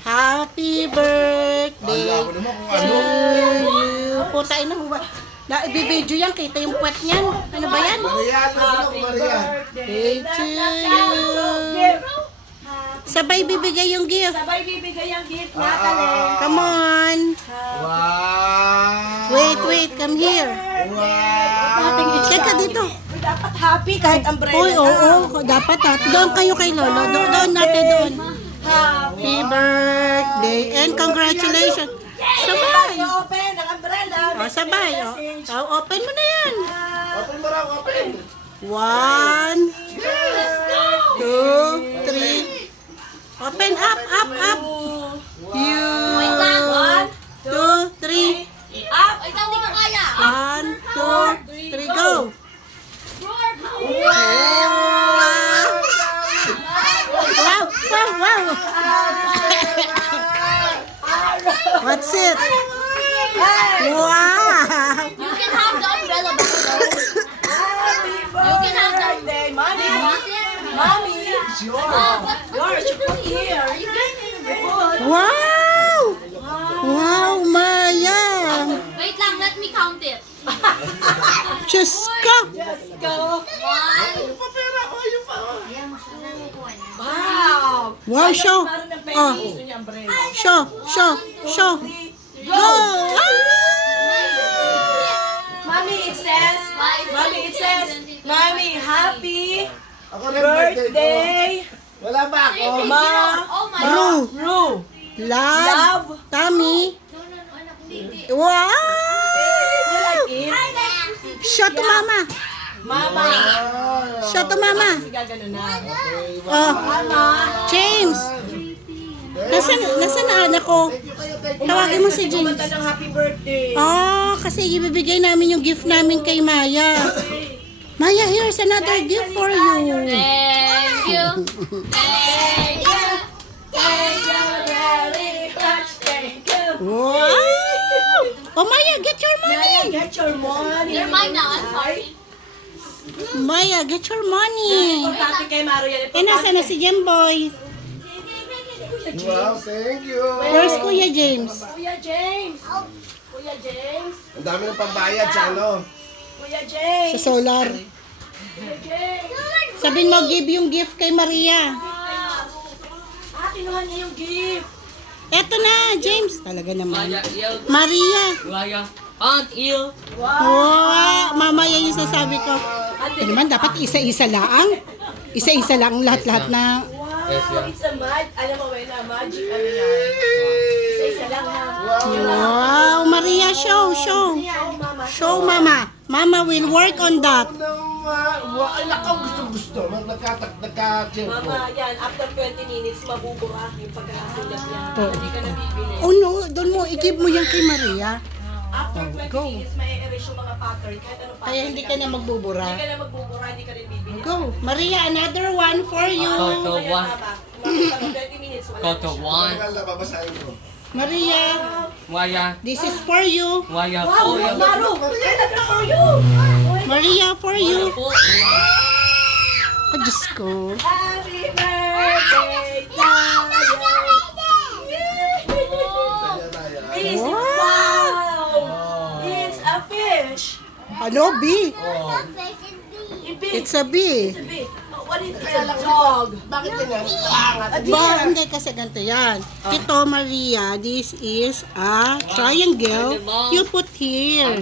Happy birthday Wala ko naman kung to ano. you. Putain na mo ba? Ibibidyo yan, kita yung puwet niyan. Ano ba yan? Maria, ano ko Maria? Birthday to you. Sabay bibigay yung gift. Sabay bibigay ang gift natin eh. Come on. Wow! Wait, come here. Wow! Teka dito. Dapat happy kahit umbrella. Uy, oo, dapat ha. Doon kayo kay Lolo. Doon natin doon. Happy birthday and congratulations. Sabay. Open ang umbrella. O, sabay. O, open mo na yan. Open mo raw, open! 1, 2, 3. Open up. You. 1, 2, 3. Up! Ay, hindi ko kaya. 1, 2, 3, go. Wow. What's it? Wow. You can have the umbrella back. You can have the birthday. Mommy. It's yours. Yours. You put here. You can Wow. Wow, Maya. Wait lang, let me count it. Diyos ka. go. 1, Wow. Wow, show. Parang ng penny. Oh, Gusto niya umbrella. show. Go. Mommy, it says, Mommy, happy Ako rin birthday ko. birthday, Wala ba ako? Ma, Oh my Ru. Ru. Love. Love. Tommy. anak, hindi. Wow. You like it? Show to mama. Mama. Show to mama. Kasi gagano na. Oh, Mama. James. Nasaan na anak ko? Tawagin mo si James. Kumanta ng happy birthday. Oh, kasi ibibigay namin yung gift namin kay Maya. Maya, here's another gift for you. Thank you. Thank you. Thank you very much. Thank you. Wow! Oh, Maya, get your Maya, money. get your money. You're mine now, I'm sorry. Maya, get your money. Importante kay Mario yan. Eh, nasa na si Jemboy? Wow, thank you! Where's Kuya James? Kuya James. Kuya James. Ang dami ng pambayad sa ano. Kuya James. Sa solar. Kuya James. Sabihin mo, give yung gift kay Maria. Kinuha niya yung gift. Eto na, James. Talaga naman. Maya, il, Maria. Maya, aunt, il. Wow, mamaya yung sasabi ko. Eh naman, dapat isa-isa lang. Isa-isa lang ang lahat-lahat na. Wow, it's a alam mo, when a magic, ano yan. Isa-isa lang ha. Wow, Maria, show. Mama. Show, Mama. Mama will work on that. Ay, nakaw, gusto. Nagka-check ko. Mama, yan, after 20 minutes, mabubura yung pagkakasulat niya. Hindi ka nabibili. Oh no, doon mo, i-give mo yan kay Maria. After 20 go. minutes, may erase yung mga pattern. Kahit anong pattern. Kaya hindi ka na magbubura. Hindi ka na magbubura, hindi ka rin bibili. Go. Maria, another one for you. Toto Kaya, 1. Mama, umabot ka ng 20 minutes, wala Toto na siya. 1. Tagal na babasahin ko. Maria, Maya, this is for you. Maya, Wow, Maya. Maru! Kaya for you! Maria, for you. Po. Oh, Diyos ko. Happy birthday, This is wow! It's a fish! Ano, B? Ibig! It's a B. What is it? A dog! Bakit ganyan? Angat. Ba, hindi kasi ganito yan. Ito, Maria, this is a triangle. You put here.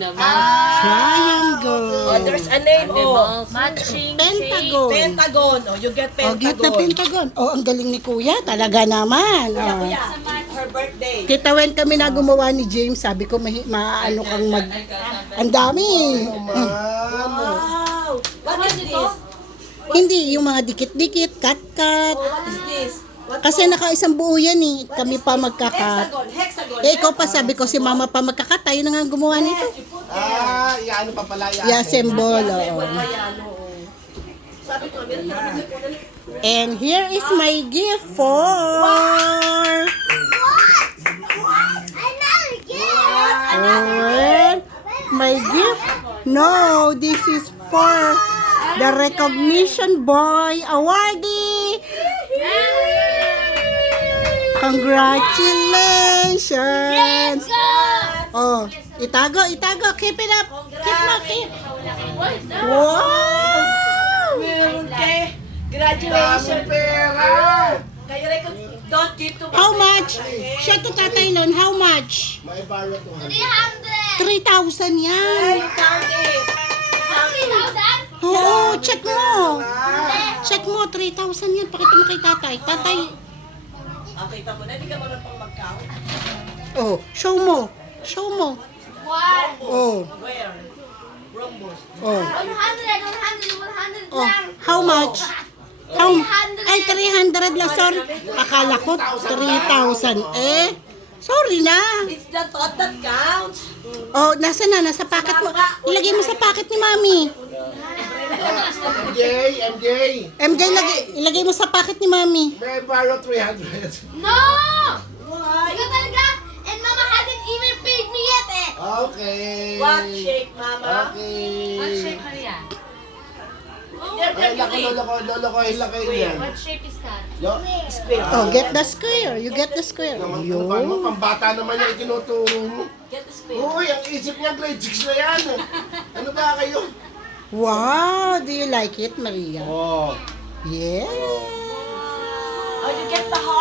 Triangle. Oh, there's a name, oh. Matching Pentagon. Pentagon. Oh, you get Oh, get the pentagon. pentagon. Oh, ang galing ni Kuya. Talaga naman. Oh. Kuya, her birthday. Kita when kami na gumawa ni James, sabi ko, maano kang mag... Ang dami. Wow! What is this? Hindi, yung mga dikit-dikit, cut-cut. Oh, what is this? What Kasi naka-isang buo yan eh. Kami pa magkaka... Hexagon. Eh, ikaw pa sabi ko, si Mama pa magkakat. Tayo na nga gumawa nito. Yes, you put there. Iano pa pala yan. Yeah, symbol. Symbol Oh. pa yan, oo. Sabi ko, meron na kami nagpunan. And here is my gift for... And my gift? No, this is for the recognition boy awardee. Congratulations! Go! Oh, itago. Keep it up. Keep. What is that? Wow! Meron kay. Daming Congratulations. pera! Kayo rin don't give to How much? Siya to Tatay Lon, how much? May borrow 200. 300! 3,000 Hey, yan. you count it. 3,000? Oo, check mo. Check mo, 3,000 yan. Pakita mo kay Tatay. Tatay, Okay, tamo na. Hindi ka marunong pang mag-count. oh, show mo. What? Oh, Where? Rombos. oh. 100 Oh, lang. how much? How, 300. ay, 300 lang, sorry. Akala ko 3,000. Sorry na. It's the thought that counts. Oh, nasa Nasa packet mo. Ilagay mo sa packet ni Mami. MJ, ilagay mo sa packet ni Mami. May borrow 300. No! Why? Ikaw talaga? And Mama hasn't even paid me yet eh. Okay. What shape, Mama? Okay. Maria? Ay, lolo ko, hilakay niyan. What shape is that? Square. Oh, get the square. You get the square. Naman, ano ba naman, pambata naman yung itinuturo mo. Get the square. Uy, ang isip niya grade 6 na yan. Ano ba kayo? Wow, do you like it, Maria? Oh. Yeah. Oh, you get the heart.